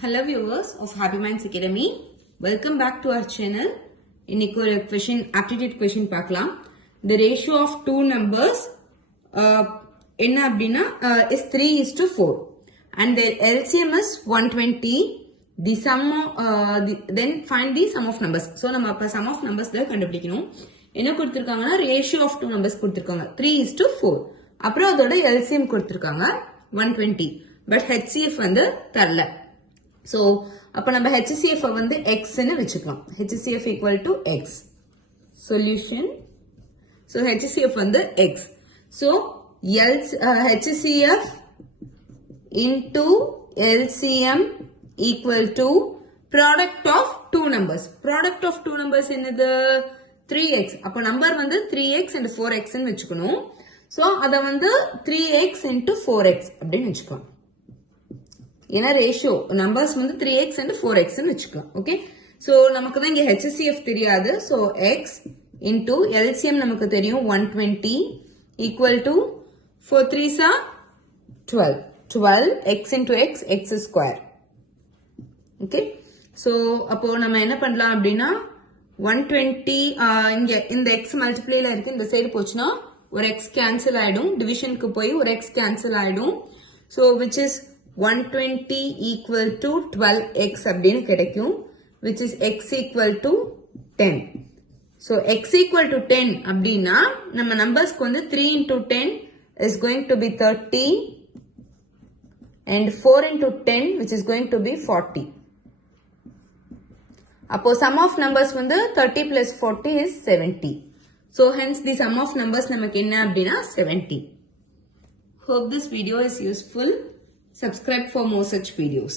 Hello viewers of Happy Minds Academy. Welcome back to our channel. இன்னைக்கு ஒரு question, aptitude question பார்க்கலாம். The ratio of two numbers என்ன அப்படின்னா is 3:4 and their LCM is 120. The sum then find the sum of numbers. So நம்ம அப்ப sum of numbers தான் கண்டுபிடிக்கணும். என்ன கொடுத்திருக்காங்கன்னா ratio of two numbers கொடுத்திருக்காங்க 3:4. அப்புறம் அதோட LCM கொடுத்திருக்காங்க 120. But HCF வந்து தரல. So, அப்ப நம்ம HCF வந்து x ன்னு வெச்சுக்கலாம். HCF equal to x. Solution. So, HCF வந்து x. So, HCF into LCM equal to product of two numbers. Product of two numbers என்னது 3x. அப்ப number வந்து 3x and 4x ன்னு வெச்சுக்கணும். So, அத வந்து 3x into 4x அப்படின்னு வெச்சுக்கலாம். ஏன்னா ரேஷியோ நம்பர்ஸ் வந்து 3x and 4x ன்னு வெச்சுக்கலாம். ஓகே, சோ நமக்கு தான் இங்க HCF தெரியாது. சோ x into LCM நமக்கு தெரியும் 120 equal to 4 3s are 12. 12 x into x, x square. Okay, so அப்போ நம்ம என்ன பண்ணலாம் அப்படின்னா 120 இங்க இந்த x மல்டிப்ளைல இருக்கு, இந்த சைடு போச்சுன்னா ஒரு x கேன்சல் ஆயிடும், டிவிஷனுக்கு போய் ஒரு x கேன்சல் ஆயிடும். So which is 120 equal to 12x அப்படின்னு கிடைக்கும், which is x equal to 10. So x equal to 10 அப்படின்னா நம்ம நம்பர்ஸ்க்கு வந்து 3 into 10 is going to be 30 and 4 into 10 which is going to be 40. அப்போ sum of numbers வந்து 30 plus 40 is 70. So hence the sum of numbers நமக்கு என்ன அப்படின்னா 70. Hope this video is useful. Subscribe for more such videos.